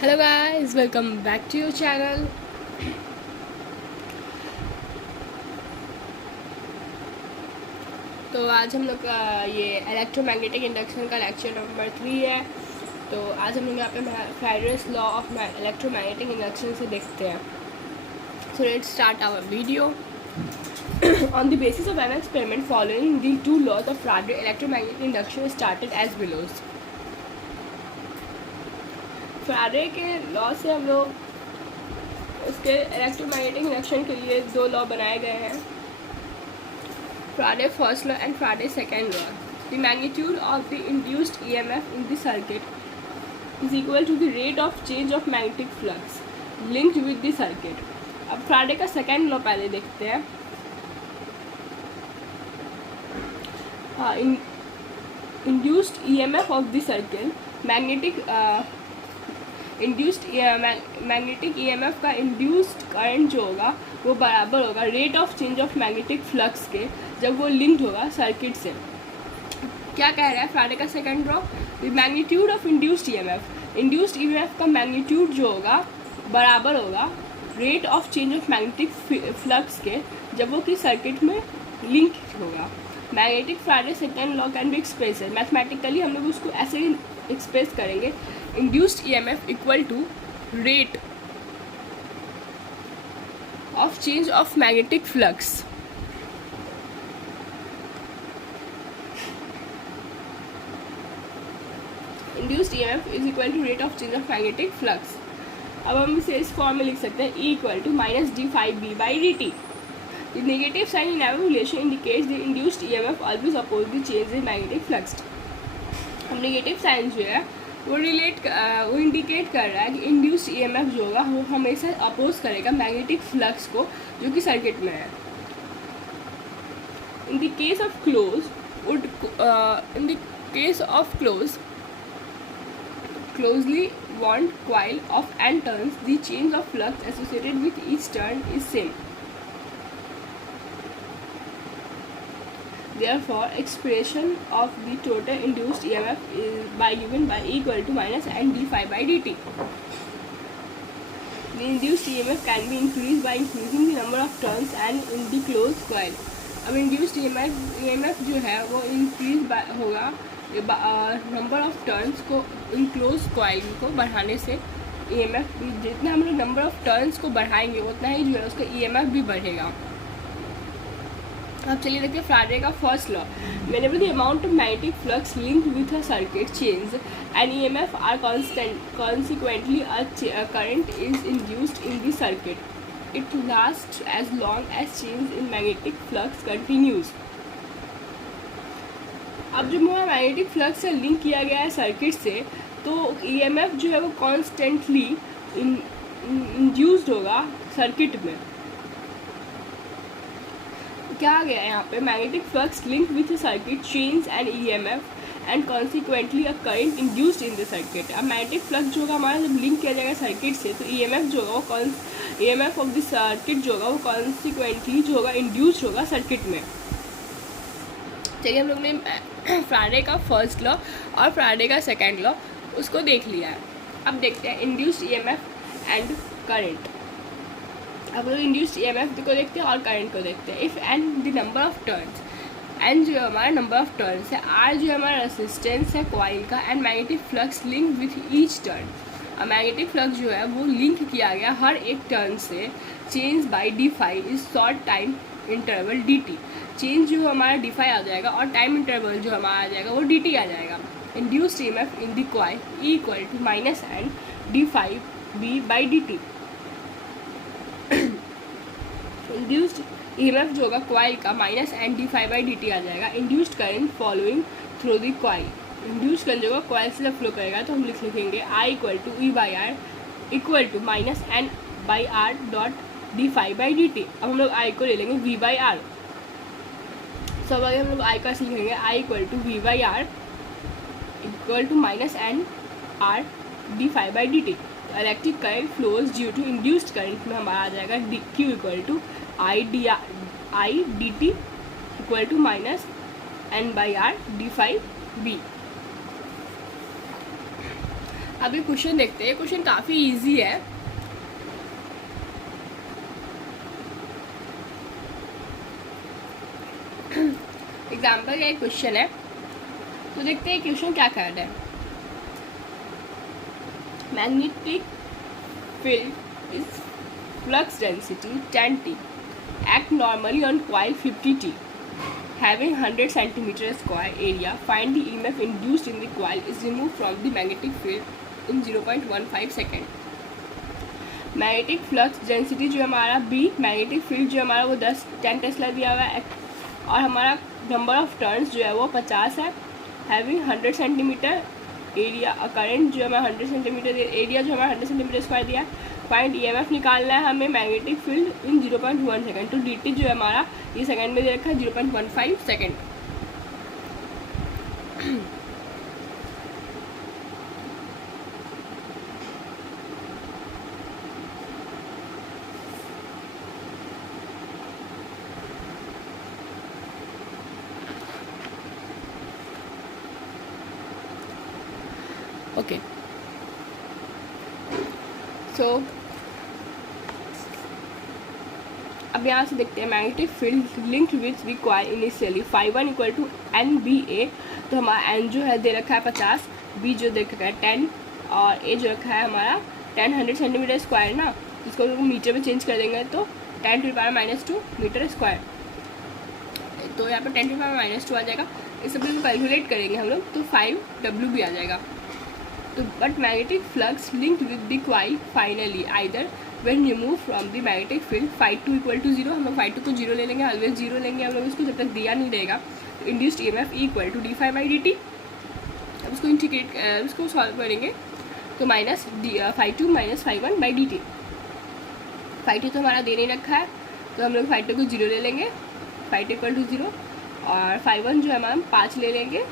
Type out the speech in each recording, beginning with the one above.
Hello guys, welcome back to your channel. तो आज हम लोग का ये इलेक्ट्रोमैग्नेटिक इंडक्शन का लेक्चर नंबर 3 है। तो आज हम लोग यहाँ पे Faraday's law of electromagnetic induction से देखते हैं। So let's start our video. On the basis of an experiment following the two laws of Faraday, electromagnetic induction started as follows. Faraday के लॉ से हम लोग उसके इलेक्ट्रोमैग्नेटिक इंडक्शन के लिए दो लॉ बनाए गए हैं, Faraday first law and Faraday second law. The magnitude of the induced EMF in the circuit is equal to the rate of change of magnetic flux linked with the circuit. अब Faraday का second law पहले देखते हैं. Induced EMF of the circuit magnetic EMF का induced current जो होगा वो बराबर होगा rate of change of magnetic flux के, जब वो लिंक्ड होगा सर्किट से. क्या कह रहा है फैराडे का second law? The magnitude of induced EMF का मैग्नीट्यूड जो होगा बराबर होगा rate of change of magnetic flux के, जब वो कि सर्किट में लिंक होगा. Magnetic Faraday second law can be express है मैथमेटिकली. हम लोग उसको ऐसे ही एक्सप्रेस करेंगे. Induced EMF equal to rate of change of magnetic flux. Induced EMF is equal to rate of change of magnetic flux. अब हम इसे इस फॉर्म में लिख सकते हैं E equal to minus d∅b/dt. The negative sign in our relation indicates the induced EMF always oppose the change in magnetic flux. अब negative sign जो है वो इंडिकेट कर रहा है कि इंड्यूस्ड ईएमएफ जो होगा वो हमेशा अपोज करेगा मैग्नेटिक फ्लक्स को जो कि सर्किट में है. In the case of closely wound coil of n turns, the change of flux associated with each turn is same. Therefore, expression of the total induced EMF is given by E equal to minus n d∅/dt. The induced EMF can be increased by increasing the number of turns and in the closed coil. अब induced EMF जो है वो increase होगा number of turns को enclose coil को बढ़ाने से. EMF जितना हम लोग नंबर ऑफ टर्न्स को बढ़ाएंगे उतना ही जो है उसका EMF भी बढ़ेगा. अब चलिए देखते हैं फैराडे का first law. Whenever the amount of magnetic flux linked with a circuit change and EMF are constant, consequently a current is induced in the circuit. It lasts as long as change in magnetic flux continues. अब जब हमारा magnetic flux से link किया गया है circuit से, तो EMF जो है वो कॉन्स्टेंटली इंड्यूस्ड होगा सर्किट में. क्या आ गया है यहाँ पे? Magnetic flux link with circuit change and EMF and consequently a current induced in the circuit. अब मैग्नेटिक फ्लक्स जो होगा हमारा जब लिंक किया जाएगा सर्किट से, तो EMF जो होगा वो EMF ऑफ द सर्किट जो होगा वो कॉन्सिक्वेंटली जो होगा इंड्यूस्ड होगा सर्किट में. चलिए हम लोग ने फैराडे का फर्स्ट लॉ और फैराडे का सेकेंड लॉ उसको देख लिया है. अब देखते हैं इंड्यूस्ड EMF एंड करंट. अब लोग इंड्यूस्ड EMF को देखते हैं और करंट को देखते हैं. If N the number of turns, N जो हमारा नंबर ऑफ टर्न्स है, आर जो हमारा रेसिस्टेंस है कॉइल का, and magnetic flux link with each turn. अब मैग्नेटिक फ्लक्स जो है वो लिंक किया गया हर एक टर्न से. Change by d∅ is short time interval dt. Change जो हमारा d∅ आ जाएगा और टाइम इंटरवल जो हमारा आ जाएगा वो dt आ जाएगा. Induced EMF in the coil E equal to minus n d∅b/dt. Induced EMF जो होगा कॉइल का माइनस n d∅/dt आ जाएगा. Induced current following through the coil. Induced current जो होगा कॉइल से जब फ्लो करेगा तो हम लिखेंगे I equal to E/R equal to minus n/r dot d∅/dt. अब हम लोग I को ले लेंगे V/R. सब आगे हम लोग I का लिखेंगे I equal to V/R equal to minus n/r d∅/dt. Electric current flows due to induced current में हमारा आ जाएगा Q equal to I dt equal to minus n/r d∅b. अभी क्वेश्चन देखते हैं, क्वेश्चन काफ़ी इजी है। एग्जाम्पल का एक क्वेश्चन है, तो देखते हैं क्वेश्चन क्या कह रहा है। Magnetic field is flux density 10T act normally on coil 50T having 100 centimeter square area. Find the EMF induced in the coil is removed from the magnetic field in 0.15 second. Magnetic flux density जो हमारा B, magnetic field जो हमारा वो 10 Tesla दिया हुआ है, और हमारा नंबर ऑफ टर्न्स जो है वो 50 है। हैविंग 100 सेंटीमीटर एरिया, करंट जो हमारा 100 सेंटीमीटर एरिया जो हमारा 100 सेंटीमीटर स्क्वायर दिया है। फाइंड EMF निकालना है हमें मैग्नेटिक फील्ड इन 0.1 सेकेंड। तो dt जो है हमारा ये सेकंड में दे रखा है 0.15 सेकेंड। ओके, सो अब यहाँ से देखते हैं magnetic field linked with the coil initially φ1 equal to NBA। तो हमारा N जो है दे रखा है 50, B जो दे रखा है 10 और A जो रखा है हमारा 100 सेंटीमीटर स्क्वायर ना, इसको मीटर में चेंज कर देंगे तो 10⁻⁻2 मीटर स्क्वायर। तो यहाँ पर 10⁻⁻2 आ जाएगा। इस सब को कैलकुलेट करेंगे हम लोग तो 5W भी आ जाएगा। तो but magnetic flux linked with the coil finally either when remove from the magnetic field φ2 equal to 0, हम लोग φ2 को 0 ले लेंगे, ऑलवेज 0 लेंगे हम लोग इसको जब तक दिया नहीं रहेगा। तो induced EMF equal to dφ/dt। अब इसको इंटीग्रेट इसको सॉल्व करेंगे तो माइनस φ2 माइनस φ1/dt। φ2 तो हमारा दे नहीं रखा है तो हम लोग φ2 को 0 ले लेंगे, φ2 इक्वल टू 0, और φ1 जो है हमारा 5 ले लेंगे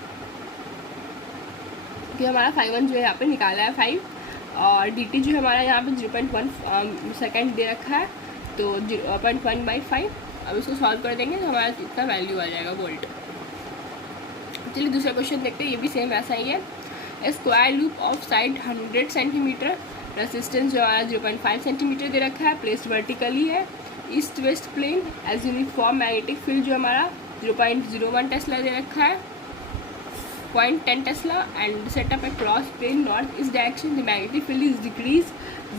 कि हमारा φ1 जो है यहाँ पे निकाला है 5, और dt जो हमारा यहाँ पे 0.1 सेकेंड दे रखा है तो 0.1/5। अब इसको सॉल्व कर देंगे तो हमारा इतना वैल्यू आ जाएगा वोल्ट। चलिए दूसरा क्वेश्चन देखते हैं, ये भी सेम ऐसा ही है। Square loop of side 100 centimetre, resistance जो हमारा 0.5 सेंटीमीटर दे रखा है, प्लेस वर्टिकली है, east west plane as uniform magnetic field जो हमारा 0.01 टेस्ला दे रखा है, 0.10 Tesla, and set up a cross plane north east direction. The magnetic field is decreased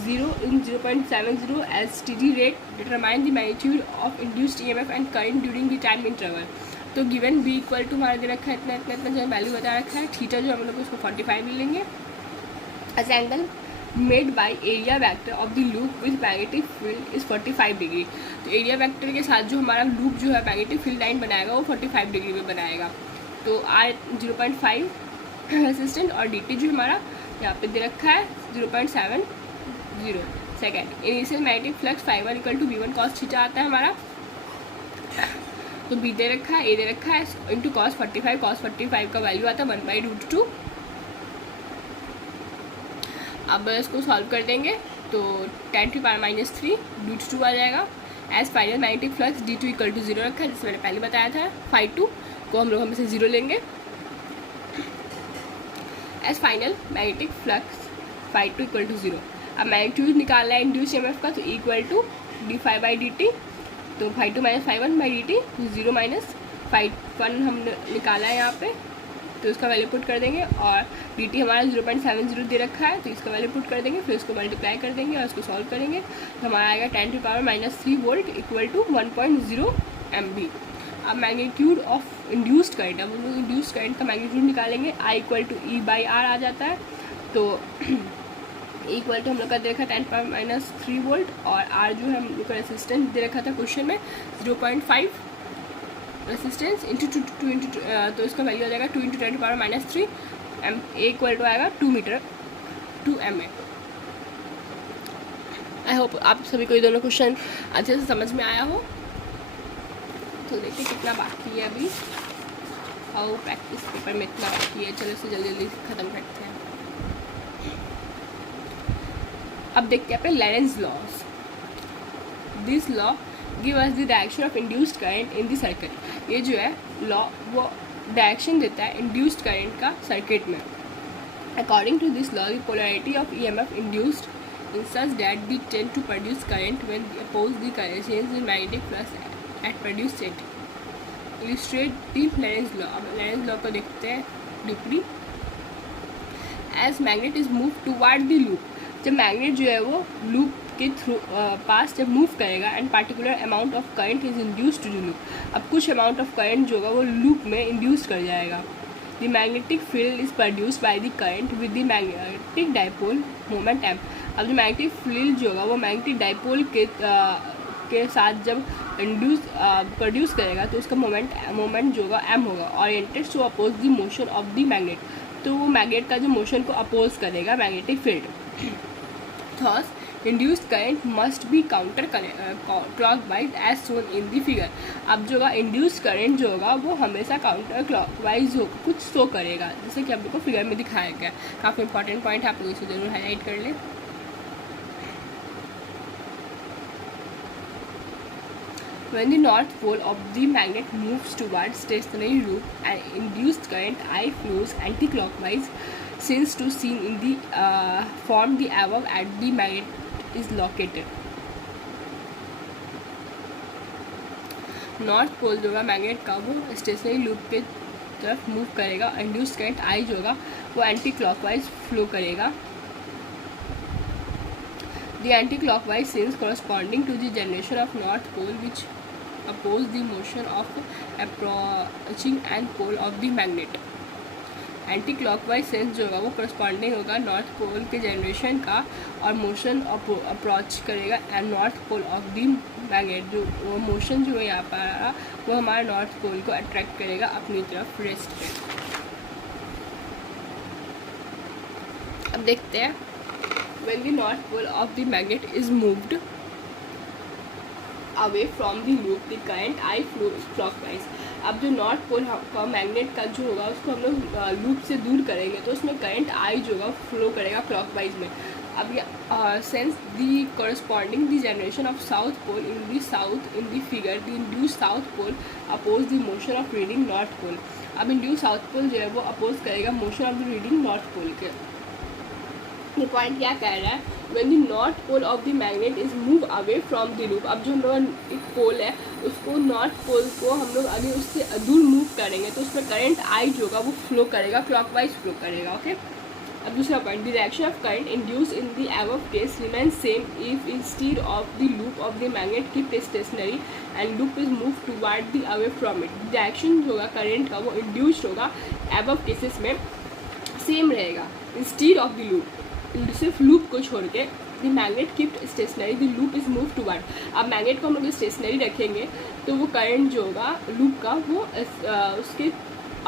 0 in 0.70 as steady rate. Determine the magnitude of induced EMF and current during the time interval. तो given B equal to हमारा दे रखा है इतना इतना इतना जो value बता रखा है। थीटा जो हम लोग उसको 45 ले लेंगे। As angle made by area vector of the loop with magnetic field is 45 degree. तो एरिया वेक्टर के साथ जो हमारा लूप जो है मैग्नेटिक फील्ड लाइन बनाएगा वो 45 डिग्री में बनाएगा। तो R 0.5 रेसिस्टेंट और dt जो हमारा यहाँ पे दे रखा है 0.70 सेकेंड। Initial magnetic flux φ1 equal to V1 cos theta आता है हमारा। तो B दे रखा है, A दे रखा है इंटू cos 45 का वैल्यू आता है 1/√2। अब इसको सॉल्व कर देंगे तो 10⁻⁻3 √2 आ जाएगा। As final magnetic flux d2 equal to 0 रखा है, जिससे मैंने पहले बताया था। φ2 को हम लोग हमें से 0 लेंगे। As final magnetic flux φ2 equal to 0। अब मैग्नीट्यूड निकालना है इंड्यूस EMF का, तो इक्वल टू dφ/dt। तो φ2 माइनस φ1/dt 0 माइनस φ1 हम निकाला है यहाँ पे, तो इसका वैल्यू पुट कर देंगे, और dt हमारा 0.70 दे रखा है तो इसका वैल्यू पुट कर देंगे, फिर इसको मल्टीप्लाई कर देंगे और इसको सॉल्व करेंगे तो हमारा आएगा 10⁻³ वोल्ट इक्वल टू 1.0 MV। अब मैग्नीट्यूड ऑफ इंड्यूस्ड करंट, अब हम लोग इंड्यूस्ड करंट का मैग्नीट्यूड निकालेंगे, I इक्वल टू E/R आ जाता है। तो इक्वल टू हम लोग का दे रखा है 10⁻³ वोल्ट, और R जो है हम लोग का रेसिस्टेंस दे रखा था क्वेश्चन में 0.5 रेसिस्टेंस इंटू 2 इंटू, तो इसका वैल्यू आ जाएगा 2 × 10⁻³ M। A इक्वल टू आएगा 2 मीटर 2 MA। आई होप आप सभी को ये दोनों क्वेश्चन अच्छे से समझ में आया हो। तो देखिए कितना बाकी है अभी, हाउ प्रैक्टिस पेपर में इतना बाकी है। चलो इसे जल्दी जल्दी ख़त्म करते हैं। अब देखते हैं अपने Lorentz laws. This law give us the direction of induced current in the circuit. ये जो है लॉ वो डायरेक्शन देता है इंड्यूस्ड करंट का सर्किट में। According to this law, the polarity of EMF induced is such that they tend to produce current when they oppose the current change in magnetic flux at produced state. Illustrate the Lorentz law. अब Lorentz law को देखते हैं deeply. As magnet is moved toward the loop, जब magnet जो है वो loop के through pass जब मूव करेगा and particular amount of current is induce to the loop. अब कुछ अमाउंट ऑफ करंट जो होगा वो लूप में इंड्यूस कर जाएगा. The magnetic field is produced by the current with the magnetic dipole moment M. अब जो मैग्नेटिक फील्ड जो होगा वो मैग्नेटिक डाइपोल के साथ जब इंड्यूस प्रोड्यूस करेगा तो उसका मोमेंट जो होगा एम होगा. Oriented to oppose the motion of the magnet, तो वो मैग्नेट का जो मोशन को अपोज करेगा magnetic field. Thus, induced current must be counter clockwise as shown in the figure. अब जो होगा induced current जो होगा वो हमेशा काउंटर क्लॉकवाइज हो कुछ शो करेगा, जैसे कि आप लोग को फिगर में दिखाया गया. काफ़ी इंपॉर्टेंट पॉइंट है, आप लोग इसे जरूर हाईलाइट कर लें. When the north pole of the magnet moves towards stationary loop, an induced current I flows anti-clockwise since to seen in the form the above at the magnet is located. North pole जो होगा magnet का वो stationery loop के तरफ move करेगा. Induced current I जो होगा वो एंटी क्लॉकवाइज फ्लो करेगा. The anti-clockwise since corresponding to the generation of north pole which oppose the motion of approaching and pole of the magnet. Anti clockwise sense जो होगा वो corresponding होगा north pole के generation का और motion approach करेगा and north pole of the magnet. जो वो मोशन जो है यहाँ पर वो हमारे नॉर्थ पोल को अट्रैक्ट करेगा अपनी तरफ रेस्ट पे. अब देखते हैं when the north pole of the magnet is moved away from the loop, the current I flows clockwise. अब जो नॉर्थ पोल का मैग्नेट का जो होगा उसको हम लोग लूप से दूर करेंगे तो उसमें करंट आई जो होगा फ्लो करेगा क्लॉकवाइज में. अब sense the corresponding the generation of south pole in the south in the figure the induce south pole oppose the motion of reading north pole. अब इंड्यूस साउथ पोल जो है वो oppose करेगा motion of the reading north pole के. ये point क्या कह रहा है, when the north pole of the magnet is move away from the loop. अब जो हम लोग एक पोल है उसको नॉर्थ पोल को हम लोग अगर उससे दूर मूव करेंगे तो उसमें करंट आई जो होगा वो फ्लो करेगा क्लॉकवाइज फ्लो करेगा. ओके. अब दूसरा point, the direction of current induce in the above case remain same if instead of the loop of the magnet keep stationary and loop is move toward the away from it. Direction जो होगा current का वो induced होगा above cases में same रहेगा instead of the loop. सिर्फ loop को छोड़ के the magnet kept stationary the loop is move toward. अब मैग्नेट को हम लोग स्टेशनरी रखेंगे तो वो करंट जो होगा लूप का वो उसके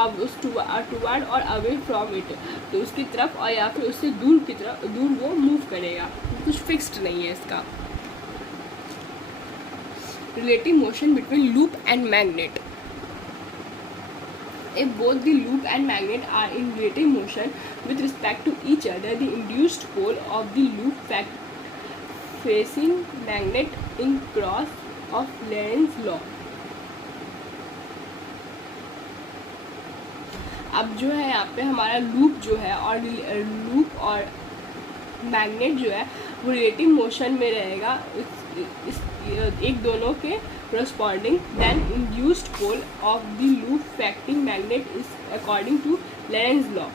अब उस टुवर्ड और अवे फ्रॉम इट, तो उसकी तरफ और या फिर उससे दूर की तरफ दूर वो मूव करेगा. कुछ फिक्स्ड नहीं है इसका. Relative motion between loop and magnet. If both the loop and magnet are in relative motion with respect to each other, the induced pole of the loop facing magnet in cross of Lorentz law. अब जो है यहाँ पे हमारा loop जो है और loop और मैग्नेट जो है वो रिलेटिव मोशन में रहेगा इस एक दोनों के corresponding. Then induced pole of the loop affecting magnet is according to Lorentz law.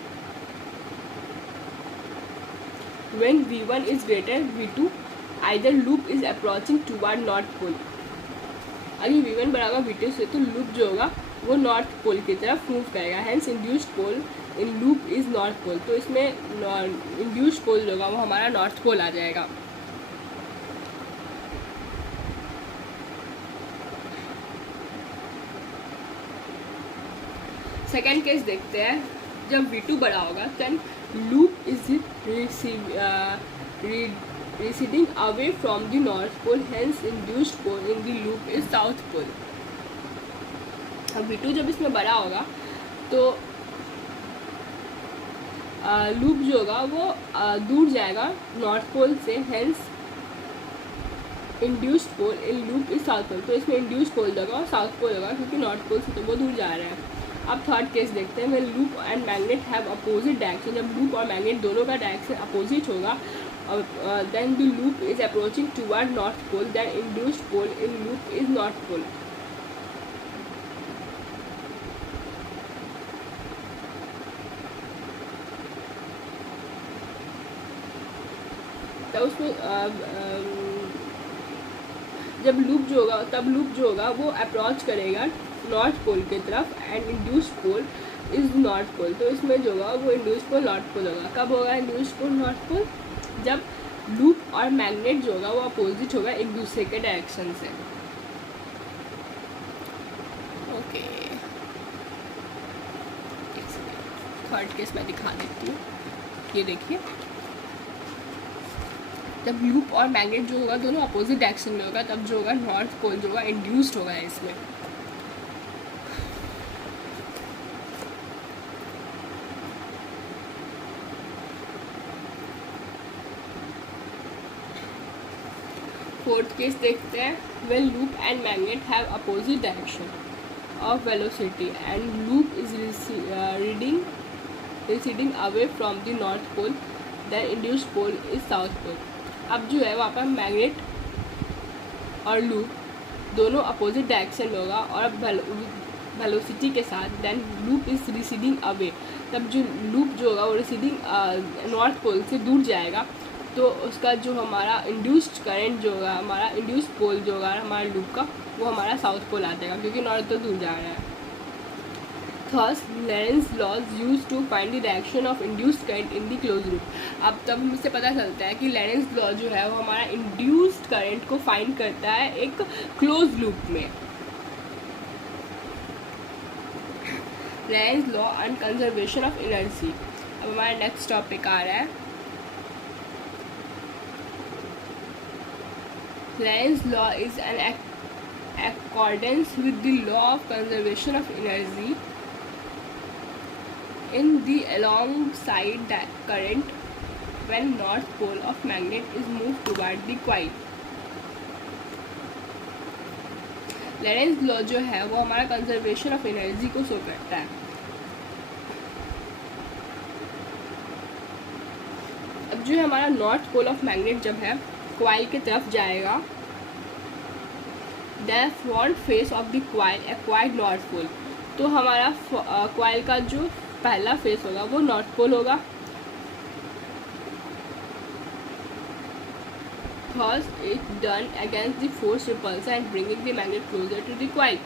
When V1 is greater V2, either loop is approaching toward north pole. अगर V1 बराबर V2 से तो लूप जो होगा वो नॉर्थ पोल की तरफ move करेगा. Hence induced pole in loop is north pole. तो इसमें induced pole जो होगा वो हमारा नॉर्थ पोल आ जाएगा. सेकेंड केस देखते हैं. जब V2 बड़ा होगा then loop is receding away from the north pole, hence induced pole in the loop is south pole. अब V2 जब इसमें बड़ा होगा तो लूप जो होगा वो दूर जाएगा नॉर्थ पोल से, hence induced pole in loop is south pole. तो इसमें induced pole होगा और साउथ पोल होगा क्योंकि नॉर्थ पोल से तो वो दूर जा रहे हैं. अब थर्ड केस देखते हैं, when loop and magnet have opposite direction, जब लूप और मैग्नेट दोनों का डायरेक्शन अपोजिट होगा, then the loop is approaching toward north pole, then induced pole in loop is north pole. तो उसमें जब लूप जो होगा, तब लूप जो होगा वो अप्रोच करेगा नॉर्थ पोल की तरफ, and induced pole is north pole. तो इसमें जो होगा वो इंड्यूस्ड पोल नॉर्थ पोल होगा। कब होगा इंड्यूस्ड पोल नॉर्थ पोल? जब लूप और मैग्नेट जो होगा वो अपोजिट होगा एक दूसरे के डायरेक्शन से। ओके, थर्ड केस मैं दिखा देती हूँ। ये देखिए, जब लूप और मैग्नेट जो होगा दोनों अपोजिट डायरेक्शन में होगा, तब जो होगा नॉर्थ पोल जो होगा इंड्यूस्ड होगा इसमें। फोर्थ केस देखते हैं, when loop and magnet have opposite direction of velocity and loop is receding away from the north pole, then induced pole is south pole. अब जो है वहाँ पर मैग्नेट और लूप दोनों अपोजिट डायरेक्शन में होगा और वेलोसिटी के साथ, then loop is receding away, तब जो लूप जो होगा वो रिसीडिंग नॉर्थ पोल से दूर जाएगा, तो उसका जो हमारा इंड्यूस्ड करंट जो होगा, हमारा इंड्यूस्ड पोल जो होगा हमारा लूप का, वो हमारा साउथ पोल आ जाएगा, क्योंकि नॉर्थ तो दूर जा रहा है। Thus, Lorentz laws used to find the direction of induced current in the closed loop. अब तब हमसे पता चलता है कि Lorentz लॉ जो है वो हमारा इंड्यूस्ड करंट को फाइंड करता है एक क्लोज लूप में। Lorentz law and conservation of energy. अब हमारा नेक्स्ट टॉपिक आ रहा है, Lorentz law is an accordance with the law of conservation of energy in the alongside that current when north pole of magnet is moved toward the coil. Lorentz law जो है वो हमारा conservation of energy को show करता है। अब जो है हमारा नॉर्थ पोल ऑफ मैग्नेट जब है कॉइल की तरफ जाएगा, the front face of the coil acquired north pole, तो हमारा कॉइल का जो पहला फेस होगा वो नॉर्थ पोल होगा। Thus it done against the force repulsion and bringing the magnet closer to the coil,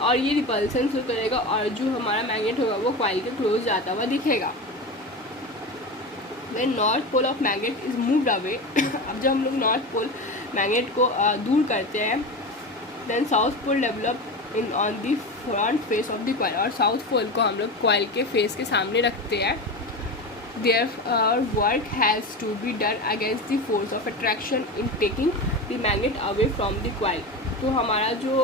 और ये रिपल्सन शो करेगा और जो हमारा मैग्नेट होगा वो कॉइल के क्लोज जाता हुआ दिखेगा। When north pole of magnet is moved away, अब जब हम लोग नॉर्थ पोल मैग्नेट को दूर करते हैं, then south pole develop in on the front face of the coil, और साउथ पोल को हम लोग कॉइल के फेस के सामने रखते हैं। There work has to be done against the force of attraction in taking the magnet away from the coil, तो हमारा जो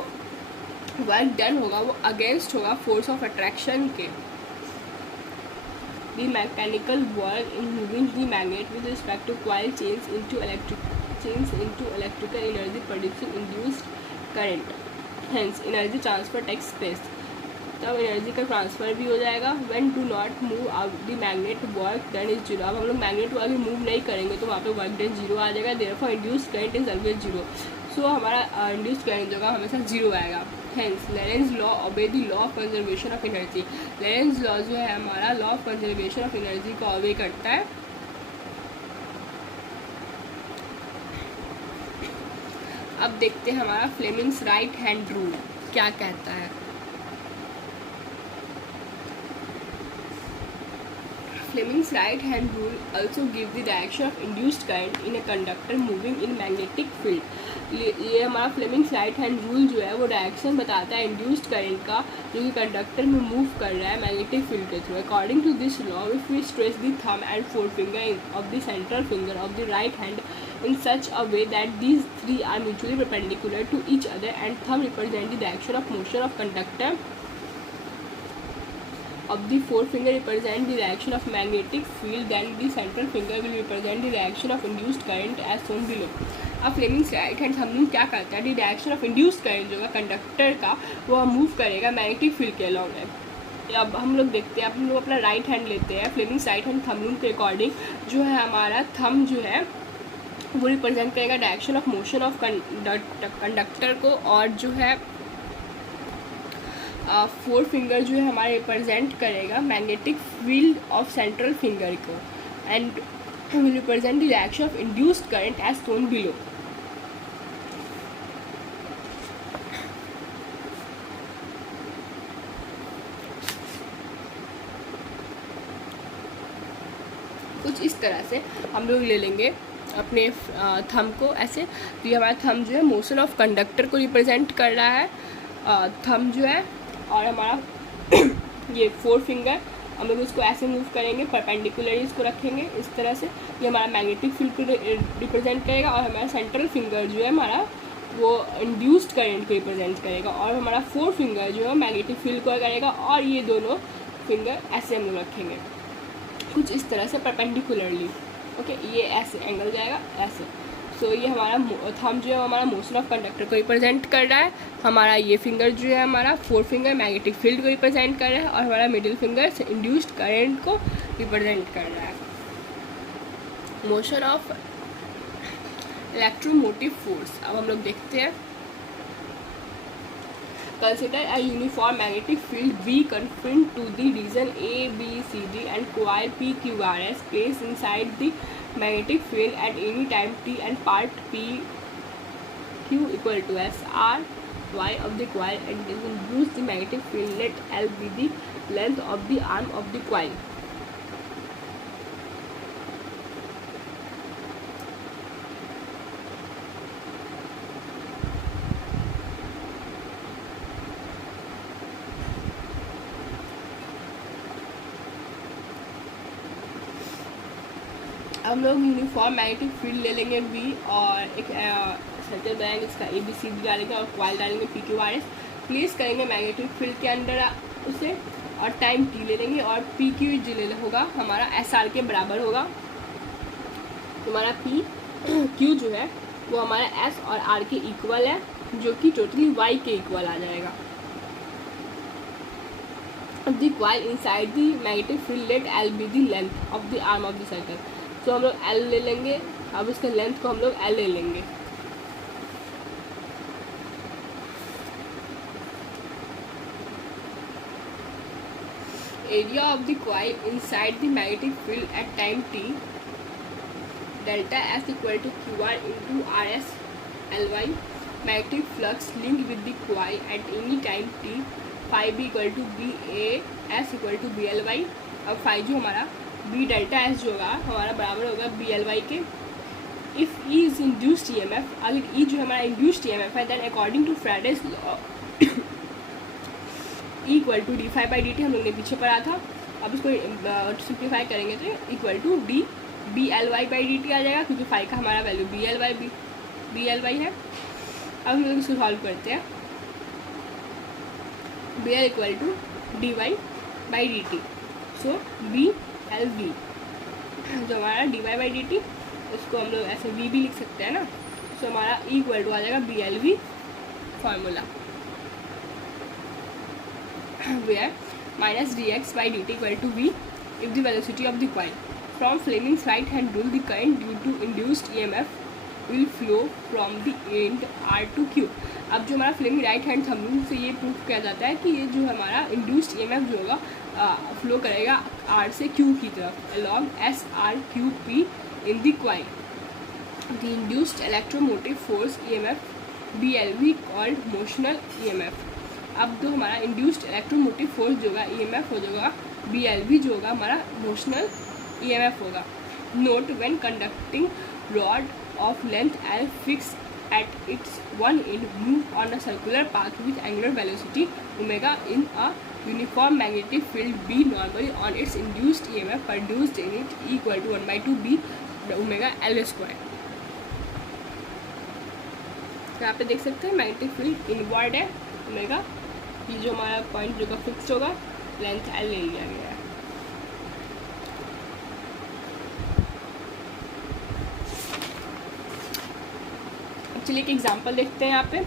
वर्क डन होगा वो अगेंस्ट होगा फोर्स ऑफ अट्रैक्शन के। The mechanical work in moving the magnet with respect to coil change into electrical energy producing induced current, hence energy transfer takes place, तब energy का transfer भी हो जाएगा। When do not move out the magnet work done is zero, अब हम लोग magnet को अभी मूव नहीं करेंगे तो वहाँ पे वर्क डन जीरो आ जाएगा। Therefore induced current is always zero, so हमारा इंड्यूस्ड करंट जो होगा हमेशा जीरो आएगा। Hence Lorentz law obey the law of conservation of energy. Lorentz law जो है हमारा law of conservation of energy को ओबे करता है। अब देखते हैं हमारा फ्लेमिंग्स राइट हैंड रूल क्या कहता है। Fleming's right hand rule also gives the direction of induced current in a conductor moving in magnetic field. ये हमारा फ्लेमिंग्स राइट हैंड रूल जो है वो डायरेक्शन बताता है इंड्यूस्ड करंट का जो कि कंडक्टर में मूव कर रहा है मैग्नेटिक फील्ड के through. According to this law, if we stretch the thumb and forefinger of the central finger of the right hand in such a way that these three are mutually perpendicular to each other and thumb represent the direction of motion of conductor of the forefinger represent the direction of magnetic field, then the central finger will represent the direction of induced current as shown below. अब Fleming's right hand हम लोग क्या करता है, direction of induced current जो है conductor का वो मूव करेगा मैग्नेटिक फील्ड के अलॉन्ग है। अब हम लोग देखते हैं, अब हम लोग अपना राइट हैंड लेते हैं, Fleming's right hand thumb rule के अकॉर्डिंग जो है हमारा थंब जो है वो रिप्रेजेंट करेगा direction of motion of conductor को, और जो है फोर फिंगर जो है हमारा रिप्रेजेंट करेगा magnetic field of central finger को, and will represent the direction of induced current as shown below. कुछ इस तरह से हम लोग ले लेंगे अपने थंब को ऐसे, तो ये हमारा थंब जो है मोशन ऑफ कंडक्टर को रिप्रेजेंट कर रहा है, थंब जो है, और हमारा ये फोर फिंगर हम लोग उसको ऐसे मूव करेंगे, परपेंडिकुलरली इसको रखेंगे इस तरह से, ये हमारा मैग्नेटिक फील्ड को रिप्रेजेंट करेगा, और हमारा सेंट्रल फिंगर जो है हमारा वो इंड्यूस्ड करंट को रिप्रेजेंट करेगा, और हमारा फोर फिंगर जो है मैग्नेटिक फील्ड को करेगा, और ये दोनों फिंगर ऐसे हम लोग रखेंगे कुछ इस तरह से परपेंडिकुलरली। ओके, ये ऐसे एंगल जाएगा ऐसे। सो ये हमारा थंब जो है हमारा मोशन ऑफ कंडक्टर को रिप्रेजेंट कर रहा है, हमारा ये फिंगर जो है हमारा फोर फिंगर मैग्नेटिक फील्ड को रिप्रेजेंट कर रहा है, और हमारा मिडिल फिंगर इंड्यूस्ड करंट को रिप्रेजेंट कर रहा है। मोशन ऑफ इलेक्ट्रोमोटिव फोर्स, अब हम लोग देखते हैं। Consider a uniform magnetic field B confined to the region A, B, C, D and coil PQRS placed inside the magnetic field at any time t, and part P Q equal to S R Y of the coil, and induce the magnetic field. Let L be the length of the arm of the coil. हम लोग uniform magnetic field ले लेंगे V, और एक circle बनाएंगे, इसका ABCD डालेंगे और कॉइल डालेंगे PQRS, प्लेस करेंगे मैग्नेटिक फील्ड के अंदर उसे, और टाइम t ले लेंगे, और PQ जो होगा हमारा SR के बराबर होगा। हमारा PQ जो है वो हमारा S और R के इक्वल है, जो कि टोटली Y के इक्वल आ जाएगा। The coil inside the magnetic field, let L be the length of the arm of the circle. तो हम लोग L ले लेंगे, अब इसका लेंथ को हम लोग L ले लेंगे। Area of the coil inside the magnetic field at time t, delta S equal to QR into RS LY, magnetic flux link with the coil at any time t, phi B equal to BA S equal to BLY। अब phi जो हमारा B delta S जो होगा हमारा बराबर होगा BLY के। If E is induced EMF, अगर E जो हमारा इंड्यूस्ड EMF है, then according to Faraday's law E equal to D phi by D T, हम लोग ने पीछे पढ़ा था। अब इसको सिंप्लीफाई करेंगे तो equal to D BLY by D T आ जाएगा, क्योंकि फाई का हमारा वैल्यू BLY है। अब हम लोग इसको सॉल्व करते हैं। BL equal to D Y by D T, so BLV जो हमारा D Y by D T, इसको हम लोग ऐसे V भी लिख सकते हैं ना। सो हमारा E इक्वल टू आ जाएगा BLV formula, where minus dx by dt equal to V if the velocity of the coil. From Fleming's right hand rule, the current due to induced EMF will flow from the end R to Q. अब जो हमारा Fleming right hand thumb rule से ये proof किया जाता है कि ये जो हमारा इंड्यूस्ड EMF जो होगा फ्लो करेगा R से Q की तरफ along SRQP in the coil. The induced electromotive force EMF BLV called motional EMF. अब जो हमारा इंड्यूस्ड इलेक्ट्रोमोटिव फोर्स जो होगा EMF हो जाएगा BLV जो होगा हमारा मोशनल EMF होगा। Note when conducting rod of length L fix at its one end move on a circular path with angular velocity omega in a uniform magnetic field B normally on its induced EMF produced in it equal to 1/2 B omega L square. यहाँ पे देख सकते हैं magnetic field inward है omega, ये जो हमारा point जो फिक्स्ड होगा लेंथ L ले लिया गया है। अब चलिए एक एग्जांपल देखते हैं। यहाँ पे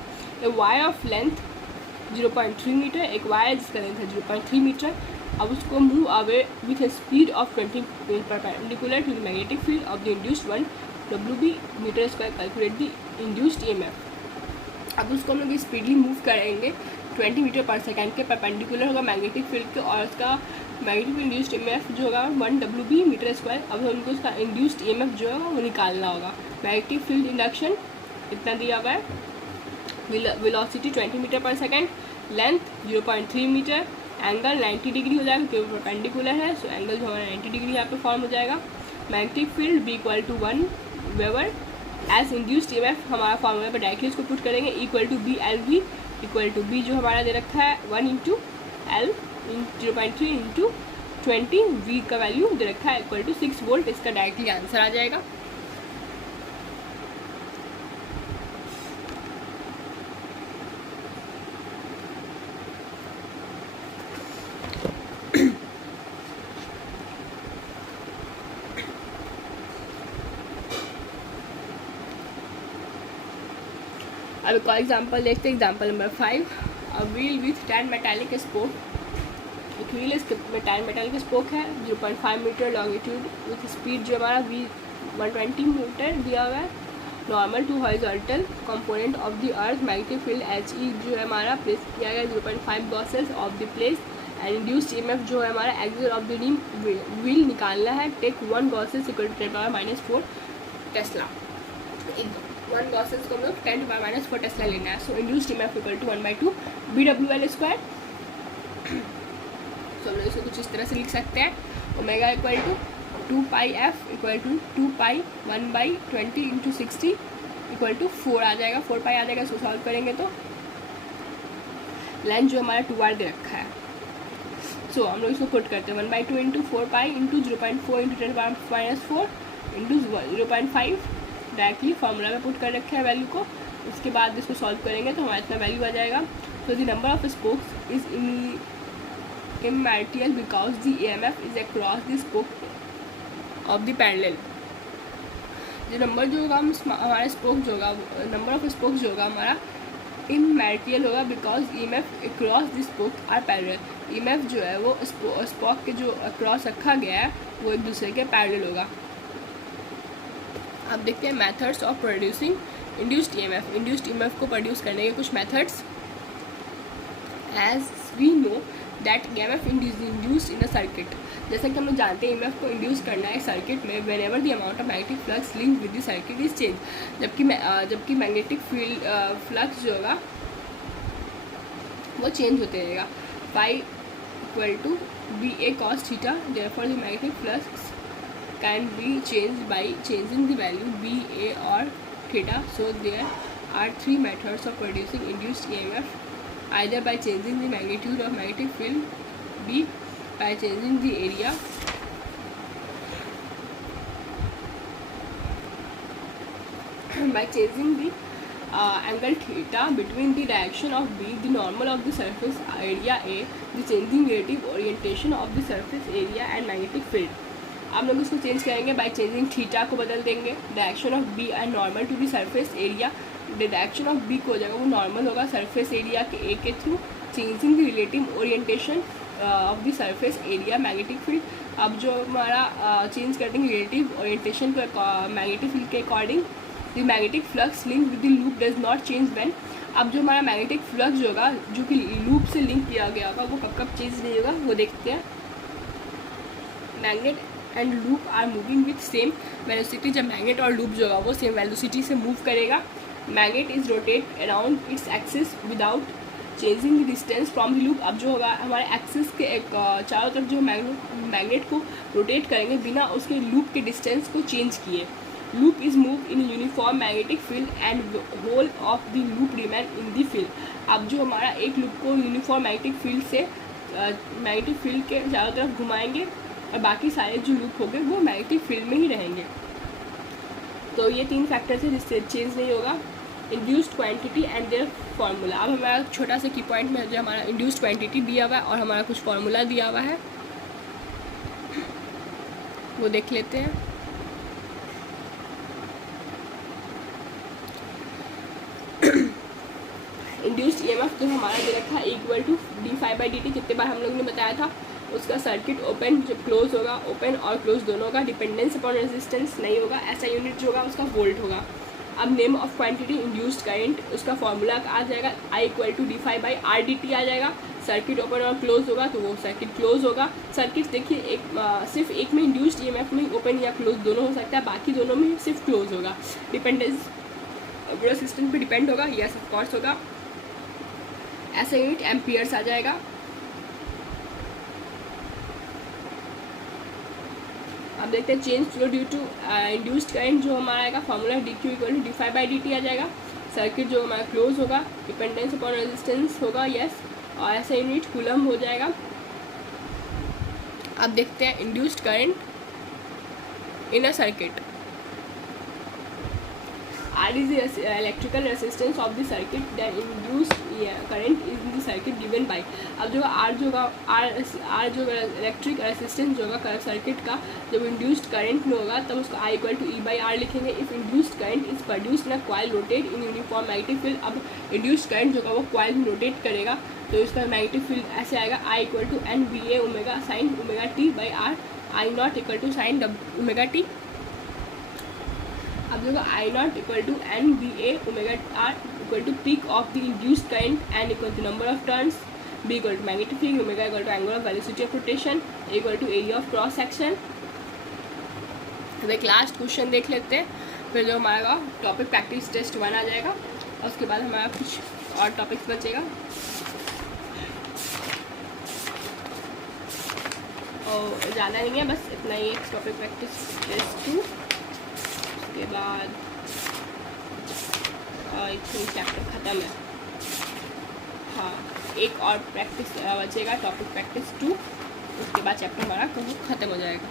a wire of length 0.3 metre, एक वायर जिसका लेंथ है 0.3 मीटर। अब उसको move away with a speed of 20 perpendicular to the magnetic field of the induced 1 WB metre square, calculate the induced EMF। अब उसको हम लोग स्पीडली मूव करेंगे 20 मीटर पर सेकेंड के परपेंडिकुलर होगा मैग्नेटिक फील्ड के, और उसका मैग्नेटिक इंड्यूस्ड EMF जो होगा 1 WB मीटर स्क्वायर। अब हमको उसका इंड्यूस्ड EMF जो है वो निकालना होगा। मैग्नेटिक फील्ड इंडक्शन इतना दिया हुआ है, वेलोसिटी 20 मीटर पर second, length 0.3 metre, angle 90 degree हो जाएगा क्योंकि परपेंडिकुलर है, सो एंगल जो हमारा 90 डिग्री यहाँ पे फॉर्म हो जाएगा। Magnetic field B = 1 weber as induced EMF हमारा फॉर्मूला पर डायरेक्टली इसको पुट करेंगे, =BLV B जो हमारा दे रखा है 1 × L 0.3 × 20, V का वैल्यू दे रखा है =6 वोल्ट। इसका डायरेक्टली आंसर आ जाएगा। अब एक और एग्जाम्पल देखते हैं, example number 5। A wheel with 10 metallic spoke. एक व्हील इस 10 मेटालिक स्पोक है, 0.5 मीटर लॉन्गिट्यूड विथ स्पीड जो हमारा V 120 मीटर दिया हुआ है, normal to horizontal component of the earth, magnetic field HE जो है हमारा प्लेस किया गया 0.5 gausses of the place, and induced EMF जो है हमारा axis of the rim wheel निकालना है। Take 1 Gauss's = 10⁻⁻4 Tesla. 1 गॉसेस को हम लोग 10⁻⁻4 टेस्ला लेना है। So induced EMF = 1/2 BWL²। तो हम लोग इसको कुछ इस तरह से लिख सकते हैं, ओमेगा = 2πf = 2π 1/20 × 60 = 4 आ जाएगा, 4π आ जाएगा। इसको सॉल्व करेंगे तो लेंथ जो हमारा 2r दे रखा है, सो हम लोग इसको पुट करते हैं 1/2 × 4π × 0.4 × 10⁻⁻4 × 0.5, डायरेक्टली फार्मूला में पुट कर रखे हैं वैल्यू को। उसके बाद इसको सॉल्व करेंगे तो हमारा इतना वैल्यू आ जाएगा। तो the number of spokes is immaterial because the EMF is across the spoke of the parallel। जो नंबर जो होगा हमारा स्पोक जो होगा, नंबर ऑफ स्पोक जो होगा हमारा इमैटेरियल होगा because EMF across the spoke are parallel. EMF जो है वो स्पोक के जो अक्रॉस रखा गया है वो एक दूसरे के पैरेलल होगा। अब देखते हैं methods of producing induced EMF। Induced EMF को प्रोड्यूस करने के कुछ methods. As we know that EMF is induced in a circuit। जैसा कि हम लोग जानते हैं EMF को इंड्यूस करना है सर्किट में whenever the amount of magnetic flux linked with the circuit is changed। जबकि मैग्नेटिक फील्ड फ्लक्स जो होगा वो चेंज होते रहेगा। phi = BA cos theta, therefore the magnetic flux can be changed by changing the value BA or theta। So there are 3 methods of producing induced EMF, either by changing the magnitude of magnetic field, B by changing the area, by changing the angle theta between the direction of B, the normal of the surface area A, the changing relative orientation of the surface area and magnetic field। आप लोग इसको change करेंगे by changing theta को बदल देंगे, direction of B and normal to the surface area. Direction of B को हो जाएगा वो नॉर्मल होगा सरफेस एरिया के ए के through. Changing the relative orientation of the surface area magnetic field. अब जो हमारा चेंज कर देंगे रिलेटिव ओरिएंटेशन को मैग्नेटिक फील्ड के according. The magnetic flux link with the loop does not change when. अब जो हमारा मैग्नेटिक फ्लक्स जो होगा जो कि लूप से लिंक किया गया होगा वो कब कब चेंज नहीं होगा वो देखते हैं। Magnet and loop are moving with same velocity. जब मैग्नेट और लूप जो होगा वो सेम वेलोसिटी से मूव करेगा। Magnet is rotate around its axis without changing the distance from the loop. अब जो होगा हमारे एक्सिस के एक चारों तरफ जो मैग्नेट को रोटेट करेंगे बिना उसके लूप के डिस्टेंस को चेंज किए। Loop is move in uniform magnetic field and whole of the loop remain in the field. अब जो हमारा एक लूप को यूनिफॉर्म मैग्नेटिक फील्ड से मैग्नेटिक फील्ड के चारों तरफ घुमाएंगे और बाकी सारे जो लूप होंगे वो मैग्नेटिक फील्ड में ही रहेंगे। तो ये 3 फैक्टर्स है जिससे चेंज नहीं होगा। Induced quantity and their formula. अब हमारा छोटा सा की पॉइंट में जो हमारा इंड्यूस्ड क्वांटिटी दिया हुआ है और हमारा कुछ फार्मूला दिया हुआ है वो देख लेते हैं। इंड्यूस्ड इंड्यूस्ड ईएमएफ जो हमारा दे रखा है इक्वल टू d∅dt, कितने बार हम लोग ने बताया था, उसका सर्किट ओपन जब क्लोज होगा, ओपन और क्लोज दोनों का डिपेंडेंस अपॉन रेजिस्टेंस नहीं होगा, ऐसा यूनिट जो होगा उसका वोल्ट होगा। अब name of quantity induced current, उसका फॉर्मूला आ जाएगा I इक्वल टू d∅/dt आ जाएगा। सर्किट ओपन और क्लोज होगा तो वो सर्किट क्लोज होगा। सर्किट देखिए सिर्फ एक में इंड्यूस्ड ईएमएफ में ओपन या क्लोज दोनों हो सकता है, बाकी दोनों में सिर्फ क्लोज होगा। डिपेंडेंस रेजिस्टेंस पे डिपेंड होगा, यस ऑफ कोर्स होगा। ऐसा यूनिट एम्पियर्स आ जाएगा। अब देखते हैं change flow due to induced current जो हमारा आएगा formula dq equal to d∅/dt आ जाएगा। सर्किट जो हमारा क्लोज होगा, डिपेंडेंस अपॉन रेजिस्टेंस होगा, यस, और ऐसा यूनिट कूलम हो जाएगा। अब देखते हैं induced current in a circuit. R is the electrical resistance of the circuit that induced current is in the circuit given by। अब जो R जो होगा R जो इलेक्ट्रिक रेसिस्टेंस जो होगा सर्किट का जब इंड्यूस्ड करंट में होगा तब उसको I इक्वल टू E/R लिखेंगे। If induced current is produced in a coil rotate in uniform magnetic field. अब इंड्यूस्ड करंट जो होगा वो कॉइल में रोटेट करेगा तो इसका मैग्नेटिक फील्ड ऐसे आएगा I equal to NBA omega sine omega t/R, I0 equal to sine omega t। अब जो I0 equal to NBA omega R equal to peak of the induced current, N equal to number of turns, B equal to magnetic field, omega equal to angle of velocity of rotation, A equal to area of cross section. अब एक last question देख लेते हैं, फिर जो हमारा topic practice test 1 आ जाएगा और उसके बाद हमारा कुछ और टॉपिक्स बचेगा। और ज़्यादा नहीं है, बस इतना ही टॉपिक प्रैक्टिस टेस्ट 2 के बाद चैप्टर ख़त्म है। हाँ, एक और प्रैक्टिस बचेगा, टॉपिक प्रैक्टिस 2, उसके बाद चैप्टर हमारा ख़त्म हो जाएगा।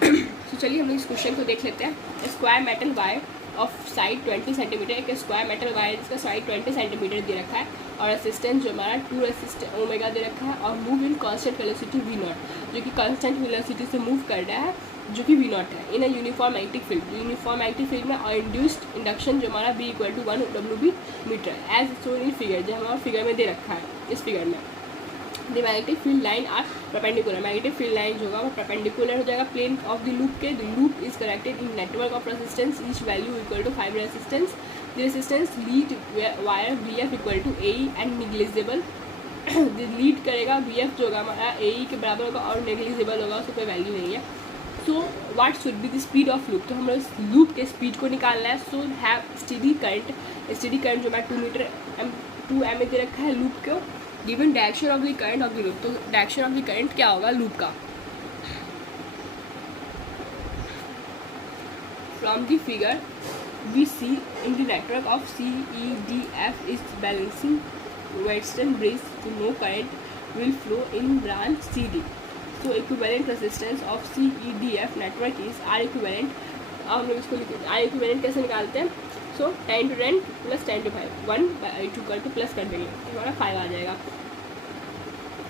तो चलिए हम इस क्वेश्चन को देख लेते हैं। Square metal wire of side 20 centimetre, एक स्क्वायर मेटल वायर जिसका साइड 20 सेंटीमीटर दे रखा है और रेसिस्टेंस जो हमारा 2 रेसिस्टेंस ओमेगा दे रखा है और move in constant velocity V0, जो कि कांस्टेंट वेलोसिटी से मूव कर रहा है जो कि V0 है in a uniform magnetic field. Uniform magnetic field में और इंड्यूस्ड इंडक्शन जो हमारा B equal to 1 WB metre as shown in figure, जो हमारा फिगर में दे रखा है। इस फिगर में the magnetic field line are perpendicular, magnetic field line जो होगा वो परपेंडिकुलर हो जाएगा प्लेन ऑफ द लूप के। The loop is connected in network of resistance each value equal to 5 resistance. The resistance lead wire VF equal to AE and negligible. Lead करेगा VF जो होगा हमारा AE के बराबर होगा और नेग्लिजिबल होगा, उसको कोई वैल्यू नहीं है। So what should be the speed of loop, तो हमें लूप के स्पीड को निकालना है। सो हैव स्टेडी करंट जो हमारा 2 मीटर 2 mm दे रखा है लूप को। Given direction of the current of the loop, तो डायरेक्शन ऑफ द करंट क्या होगा लूप का। From the figure we see in the network of CEDF is balancing western bridge तो no current will flow in branch CD। तो equivalent resistance of CEDF network is R equivalent. अब हम लोग इसको R equivalent कैसे निकालते हैं। सो 10 to 10 plus 10 to 5 1/2 करके प्लस कर देंगे, हमारा 5 आ जाएगा।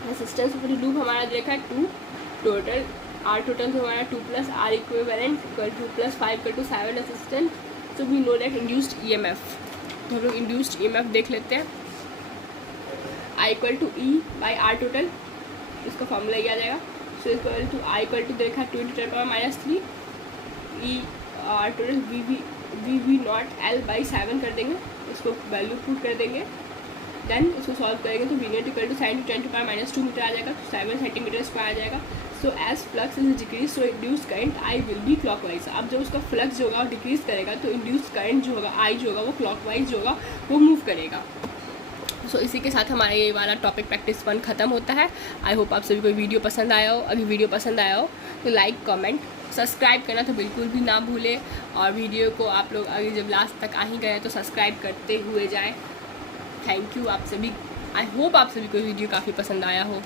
रेजिस्टेंस ऑफ द लूप हमारा देखा है 2 टोटल, R टोटल तो हमारा 2 plus R equivalent equal to plus 5 equal to 7 resistance. So we know that induced EMF, तो हम लोग इंड्यूस्ड EMF देख लेते हैं। I equal to E/R total, इसका फॉर्मूला ये आ जाएगा। So equal to I equal to देखा 2 × 10⁻³ E/R टोटल V0 L/7 कर देंगे, इसको वैल्यू पुट कर देंगे, देन इसको सॉल्व करेंगे तो V0 equal to sin 10⁻² metre आ जाएगा, तो 7 सेंटीमीटर स्क्वायर आ जाएगा। So as flux is decrease so induced current I will be clockwise. अब जब उसका फ्लक्स जो होगा वो डिक्रीज करेगा तो इंड्यूस्ड करंट जो होगा I जो होगा वो क्लॉकवाइज जो होगा वो मूव करेगा। सो इसी के साथ हमारा ये वाला टॉपिक प्रैक्टिस 1 ख़त्म होता है। आई होप आप सभी को वीडियो पसंद आया हो। अगर वीडियो पसंद आया हो तो लाइक कमेंट सब्सक्राइब करना तो बिल्कुल भी ना भूलें, और वीडियो को आप लोग अगर जब लास्ट तक आ ही गए तो सब्सक्राइब करते हुए जाएं। थैंक यू आप सभी। आई होप आप सभी को वीडियो काफ़ी पसंद आया हो।